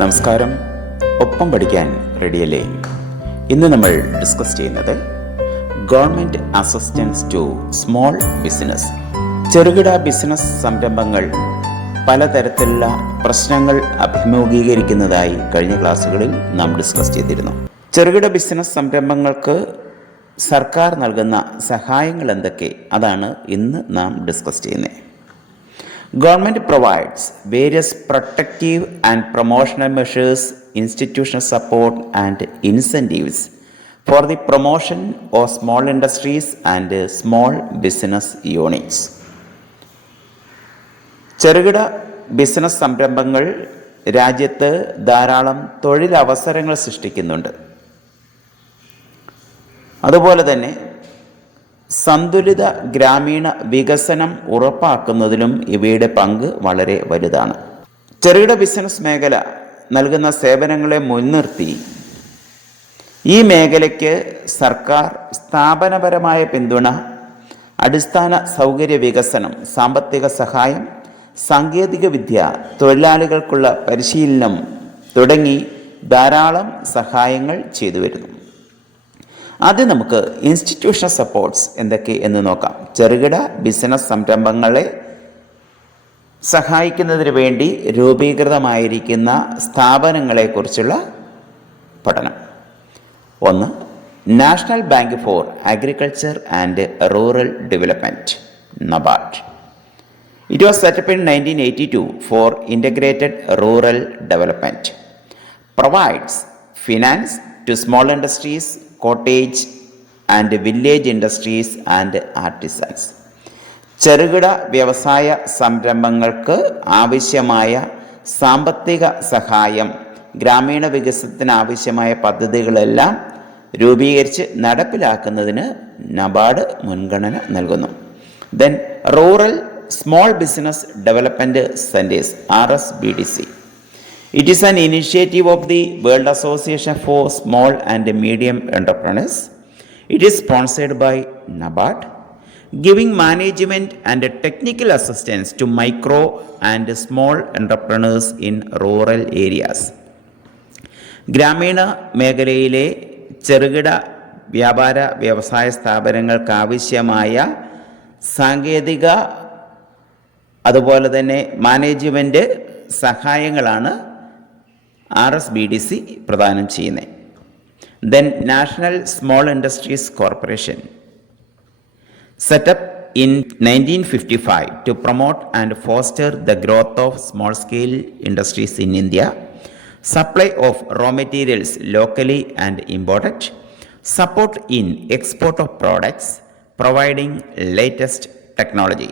നമസ്കാരം. ഒപ്പം പഠിക്കാൻ റെഡിയല്ലേ? ഇന്ന് നമ്മൾ ഡിസ്കസ് ചെയ്യുന്നത് government assistance to small business. ചെറുകിട ബിസിനസ് സംരംഭങ്ങൾ പലതരത്തിലുള്ള പ്രശ്നങ്ങൾ അഭിമുഖീകരിക്കുന്നതായി കഴിഞ്ഞ ക്ലാസ്സുകളിൽ നാം ഡിസ്കസ് ചെയ്തിരുന്നു. ചെറുകിട ബിസിനസ് സംരംഭങ്ങൾക്ക് സർക്കാർ നൽകുന്ന സഹായങ്ങൾ എന്തൊക്കെ, അതാണ് ഇന്ന് നാം ഡിസ്കസ് ചെയ്യുന്നത്. Government provides various protective and promotional measures, institutional support and incentives for the promotion of small industries and small business units. ചെറുകിട ബിസിനസ് സംരംഭങ്ങൾ രാജ്യത്ത് ധാരാളം തൊഴിലവസരങ്ങൾ സൃഷ്ടിക്കുന്നുണ്ട്. അതുപോലെ തന്നെ സന്തുലിത ഗ്രാമീണ വികസനം ഉറപ്പാക്കുന്നതിലും ഇവയുടെ പങ്ക് വളരെ വലുതാണ്. ചെറുകിട ബിസിനസ് മേഖല നൽകുന്ന സേവനങ്ങളെ മുൻനിർത്തി ഈ മേഖലയ്ക്ക് സർക്കാർ സ്ഥാപനപരമായ പിന്തുണ, അടിസ്ഥാന സൗകര്യ വികസനം, സാമ്പത്തിക സഹായം, സാങ്കേതിക വിദ്യ, തൊഴിലാളികൾക്കുള്ള പരിശീലനം തുടങ്ങി ധാരാളം സഹായങ്ങൾ ചെയ്തു വരുന്നു. ആദ്യം നമുക്ക് ഇൻസ്റ്റിറ്റ്യൂഷണൽ സപ്പോർട്ട്സ് എന്തൊക്കെ എന്ന് നോക്കാം. ചെറുകിട ബിസിനസ് സംരംഭങ്ങളെ സഹായിക്കുന്നതിന് വേണ്ടി രൂപീകൃതമായിരിക്കുന്ന സ്ഥാപനങ്ങളെക്കുറിച്ചുള്ള പഠനം. ഒന്ന്, national bank for agriculture and rural development, NABARD. It was set up in 1982 for integrated rural development. Provides finance to small industries, cottage and village industries and artisans. ചെറുകിട വ്യവസായ സംരംഭങ്ങൾക്ക് ആവശ്യമായ സാമ്പത്തിക സഹായം, ഗ്രാമീണ വികസനത്തിന് ആവശ്യമായ പദ്ധതികളെല്ലാം രൂപീകരിച്ച് നടപ്പിലാക്കുന്നതിന് നബാർഡ് മുൻഗണന നൽകുന്നു. Then rural small business development centres, RSBDC. It is an initiative of the World Association for Small and Medium Entrepreneurs. It is sponsored by NABARD, giving management and technical assistance to micro and small entrepreneurs in rural areas. ഗ്രാമീണ മേഖലയിലെ ചെറുകിട വ്യാപാര വ്യവസായ സ്ഥാപനങ്ങൾക്ക് ആവശ്യമായ സാങ്കേതിക അതുപോലെ തന്നെ മാനേജ്മെൻറ്റ് സഹായങ്ങളാണ് RSBDC പ്രദാനം ചെയ്യുന്നത്. Then national small industries corporation, setup in 1955 to promote and foster the growth of small scale industries in India, supply of raw materials locally and imported, support in export of products, providing latest technology.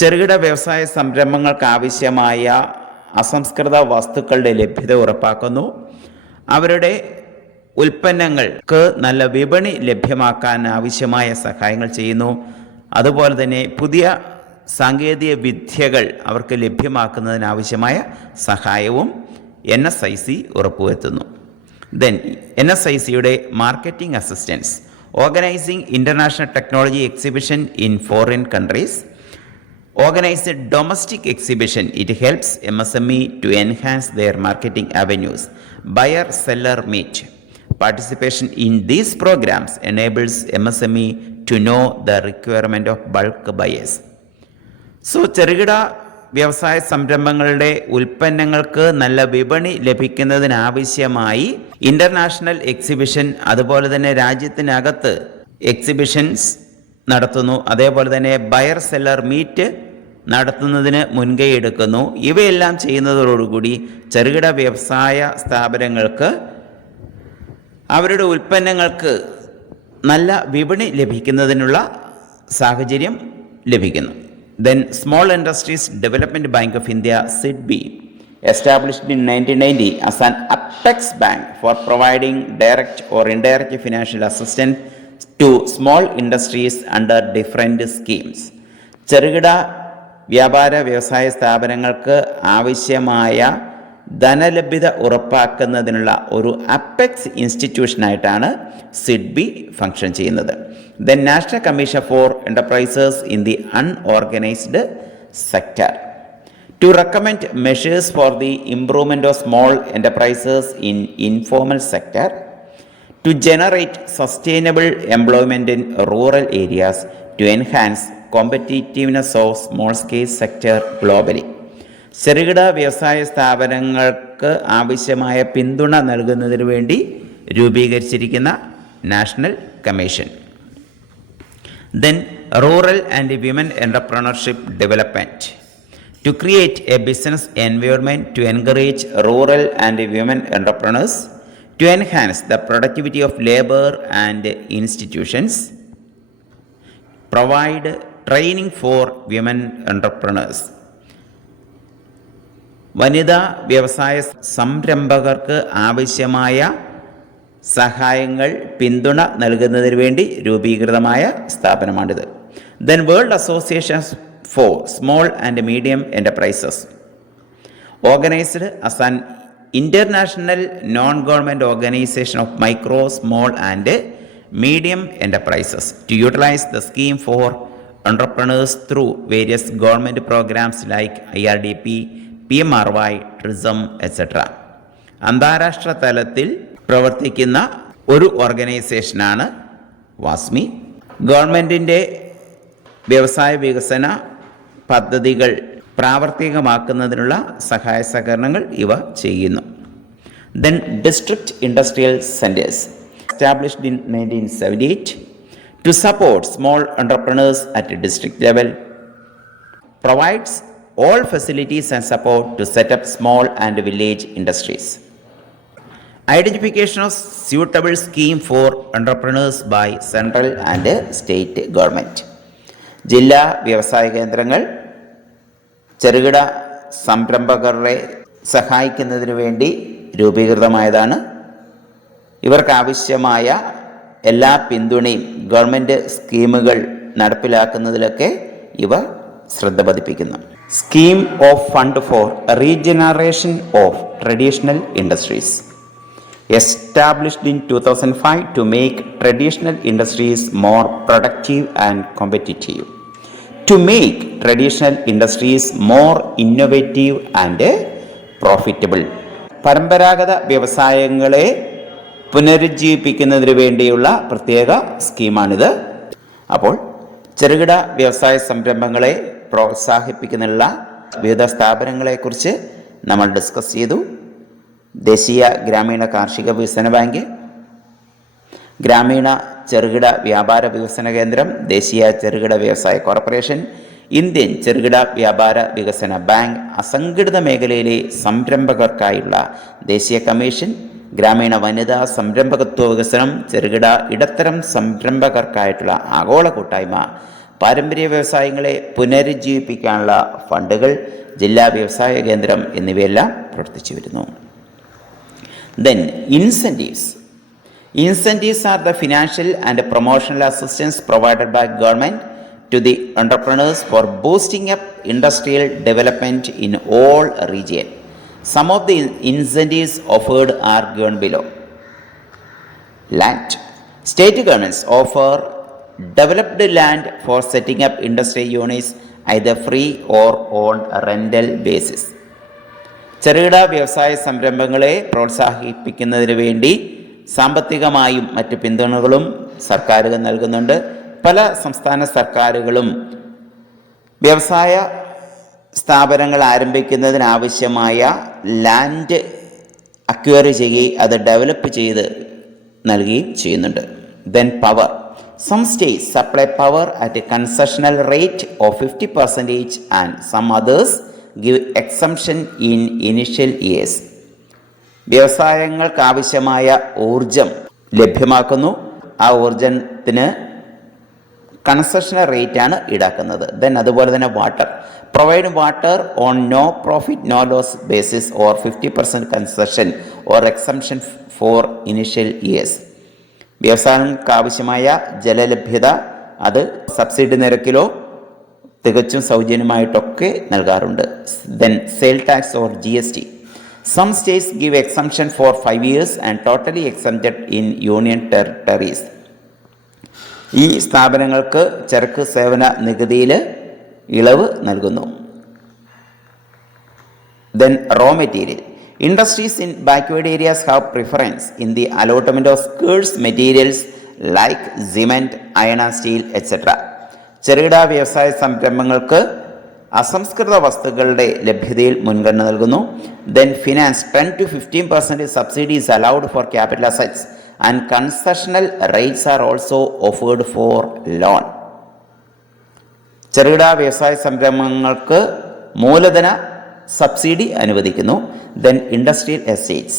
ചെറുകിട വ്യവസായ സംരംഭങ്ങൾക്ക് ആവശ്യമായ അസംസ്കൃത വസ്തുക്കളുടെ ലഭ്യത ഉറപ്പാക്കുന്നു. അവരുടെ ഉൽപ്പന്നങ്ങൾക്ക് നല്ല വിപണി ലഭ്യമാക്കാൻ ആവശ്യമായ സഹായങ്ങൾ ചെയ്യുന്നു. അതുപോലെ തന്നെ പുതിയ സാങ്കേതിക വിദ്യകൾ അവർക്ക് ലഭ്യമാക്കുന്നതിനാവശ്യമായ സഹായവും NSIC ഉറപ്പുവരുത്തുന്നു. ദെൻ NSICയുടെ marketing assistance, organising international technology exhibition in foreign countries, organize a domestic exhibition. It helps MSME to enhance their marketing avenues. Buyer-seller meet. Participation in these programs enables MSME to know the requirement of bulk buyers. So, ചെറുകിട വ്യവസായ സംരംഭങ്ങളുടെ ഉൽപ്പന്നങ്ങൾക്ക് നല്ല വിപണി ലഭിക്കുന്നതിനാവശ്യമായി international exhibition, അതുപോലെ തന്നെ രാജ്യത്തിനകത്ത് exhibitions നടത്തുന്നു. അതേപോലെ തന്നെ ബയർ സെല്ലർ മീറ്റ് നടത്തുന്നതിന് മുൻകൈ എടുക്കുന്നു. ഇവയെല്ലാം ചെയ്യുന്നതോടുകൂടി ചെറുകിട വ്യവസായ സ്ഥാപനങ്ങൾക്ക് അവരുടെ ഉൽപ്പന്നങ്ങൾക്ക് നല്ല വിപണി ലഭിക്കുന്നതിനുള്ള സാഹചര്യം ലഭിക്കുന്നു. Then small industries development bank of India, SIDBI, established in 1990 as an apex bank for providing direct or indirect financial assistance to small industries under different schemes. ചെറുകിട വ്യാപാര വ്യവസായ സ്ഥാപനങ്ങൾക്ക് ആവശ്യമായ ധനലഭ്യത ഉറപ്പാക്കുന്നതിനുള്ള ഒരു അപ്പെക്സ് ഇൻസ്റ്റിറ്റ്യൂഷനായിട്ടാണ് SIDBI ഫങ്ഷൻ ചെയ്യുന്നത്. The national commission for enterprises in the unorganised sector. To recommend measures for the improvement of small enterprises in informal sector, to generate sustainable employment in rural areas, to enhance competitiveness of small scale sector globally. ചെറുകിട വ്യവസായ സ്ഥാപനങ്ങൾക്ക് ആവശ്യമായ പിന്തുണ നൽകുന്നതിന് വേണ്ടി രൂപീകരിച്ചിരിക്കുന്ന national commission. Then rural and women entrepreneurship development. To create a business environment to encourage rural and women entrepreneurs, to enhance the productivity of labor and institutions, provide training for women entrepreneurs. വനിതാ വ്യവസായ സംരംഭകർക്ക് ആവശ്യമായ സഹായങ്ങൾ പിന്തുണ നൽകുന്നതിന് വേണ്ടി രൂപീകൃതമായ സ്ഥാപനമാണിത്. Then World Association for Small and Medium Enterprises, organized as an international non-government organization of micro, small and medium enterprises, to utilize the scheme for entrepreneurs through various government programs like IRDP, PMRY, TRISM, etc. അന്താരാഷ്ട്ര തലത്തിൽ പ്രവർത്തിക്കുന്ന ഒരു ഓർഗനൈസേഷനാണ് വാസ്മി. ഗവൺമെൻറ്റിൻ്റെ വ്യവസായ വികസന പദ്ധതികൾ പ്രാവർത്തികമാക്കുന്നതിനുള്ള സഹായ സഹകരണങ്ങൾ ഇവ ചെയ്യുന്നു. Then District Industrial Centers, established in 1978 to support small entrepreneurs at district level, provides all facilities and support to set up small and village industries. Identification of suitable scheme for entrepreneurs by central and state government. ജില്ലാ വ്യവസായ കേന്ദ്രങ്ങൾ ചെറുകിട സംരംഭകരെ സഹായിക്കുന്നതിന് വേണ്ടി രൂപീകൃതമായതാണ്. ഇവർക്കാവശ്യമായ എല്ലാ പിന്തുണയും government സ്കീമുകൾ നടപ്പിലാക്കുന്നതിലൊക്കെ ഇവ ശ്രദ്ധ പതിപ്പിക്കുന്നു. Scheme of fund for regeneration of traditional industries, established in 2005 to make traditional industries more productive and competitive, to make traditional industries more innovative and profitable. പരമ്പരാഗത വ്യവസായങ്ങളെ പുനരുജ്ജീവിപ്പിക്കുന്നതിന് വേണ്ടിയുള്ള പ്രത്യേക സ്കീമാണിത്. അപ്പോൾ ചെറുകിട വ്യവസായ സംരംഭങ്ങളെ പ്രോത്സാഹിപ്പിക്കുന്നതിനുള്ള വിവിധ സ്ഥാപനങ്ങളെക്കുറിച്ച് നമ്മൾ ഡിസ്കസ് ചെയ്തു. ദേശീയ ഗ്രാമീണ കാർഷിക വികസന ബാങ്ക്, ഗ്രാമീണ ചെറുകിട വ്യാപാര വികസന കേന്ദ്രം, ദേശീയ ചെറുകിട വ്യവസായ കോർപ്പറേഷൻ, ഇന്ത്യൻ ചെറുകിട വ്യാപാര വികസന ബാങ്ക്, അസംഘടിത മേഖലയിലെ സംരംഭകർക്കായുള്ള ദേശീയ കമ്മീഷൻ, ഗ്രാമീണ വനിതാ സംരംഭകത്വ വികസനം, ചെറുകിട ഇടത്തരം സംരംഭകർക്കായിട്ടുള്ള ആഗോള കൂട്ടായ്മ, പാരമ്പര്യ വ്യവസായങ്ങളെ പുനരുജ്ജീവിപ്പിക്കാനുള്ള ഫണ്ടുകൾ, ജില്ലാ വ്യവസായ കേന്ദ്രം എന്നിവയെല്ലാം പ്രവർത്തിച്ചു വരുന്നു. Then incentives. Incentives are the financial and promotional assistance provided by government to the entrepreneurs for boosting up industrial development in all regions. Some of the incentives offered are given below. Land. State governments offer developed land for setting up industrial units either free or on a rental basis. ചെറുകിട വ്യവസായ സംരംഭങ്ങളെ പ്രോത്സാഹിപ്പിക്കുന്നതിന് വേണ്ടി സാമ്പത്തികമായും മറ്റ് പിന്തുണകളും സർക്കാരുകൾ നൽകുന്നുണ്ട്. പല സംസ്ഥാന സർക്കാരുകളും വ്യവസായ സ്ഥാപനങ്ങൾ ആരംഭിക്കുന്നതിനാവശ്യമായ ലാൻഡ് അക്വയർ ചെയ്യുകയും അത് ഡെവലപ്പ് ചെയ്ത് നൽകുകയും ചെയ്യുന്നുണ്ട്. Then power. Some states supply power at a concessional rate of 50% and some others give exemption in initial years. വ്യവസായങ്ങൾക്ക് ആവശ്യമായ ഊർജം ലഭ്യമാക്കുന്നു. ആ ഊർജത്തിന് കൺസെഷണൽ റേറ്റാണ് ഈടാക്കുന്നത്. ദെൻ അതുപോലെ തന്നെ water. Provide water on no profit no loss basis or 50% concession or exemption for initial years. വ്യവസായങ്ങൾക്ക് ആവശ്യമായ ജലലഭ്യത അത് സബ്സിഡി നിരക്കിലോ തികച്ചും സൗജന്യമായിട്ടൊക്കെ നൽകാറുണ്ട്. Then sale tax or GST. Some states give exemption for 5 years and totally exempted in union territories. ഈ സ്ഥാപനങ്ങൾക്ക് ചരക്ക് സേവന നികുതിയിൽ ഇളവ് നൽകുന്നു. Then raw material. Industries in backward areas have preference in the allotment of scarce materials like cement, iron and steel, etc. ചെറുകിട വ്യവസായ സംരംഭങ്ങൾക്ക് അസംസ്കൃത വസ്തുക്കളുടെ ലഭ്യതയിൽ മുൻഗണന നൽകുന്നു. Then finance, 10 to 15% subsidy is allowed for capital assets and concessional rates are also offered for loan. ചെറുകിട വ്യവസായ സംരംഭങ്ങൾക്ക് മൂലധന സബ്സിഡി അനുവദിക്കുന്നു. Then industrial estates.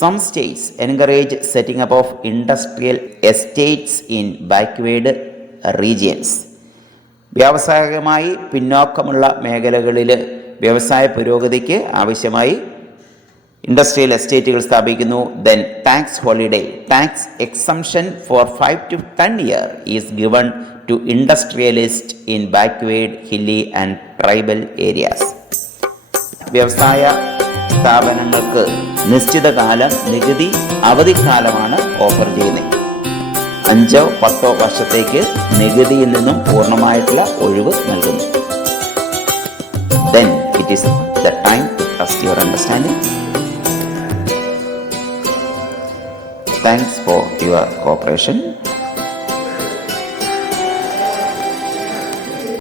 Some states encourage setting up of industrial estates in backward regions. വ്യാവസായികമായി പിന്നോക്കമുള്ള മേഖലകളിൽ വ്യവസായ പുരോഗതിക്ക് ആവശ്യമായി industrial എസ്റ്റേറ്റുകൾ സ്ഥാപിക്കുന്നു. Then tax holiday. Tax exemption for 5 to 10 years is given to industrialists in backward, hilly and tribal areas. വ്യവസായ സ്ഥാപനങ്ങൾക്ക് നിശ്ചിത കാലം നികുതി അവധിക്കാലമാണ് ഓഫർ ചെയ്യുന്നത്. 5-10 വർഷത്തേക്ക് നികുതിയിൽ നിന്നും പൂർണ്ണമായിട്ടുള്ള ഒഴിവ് നൽകുന്നു. Then it is the time to trust your understanding. Thanks for your cooperation.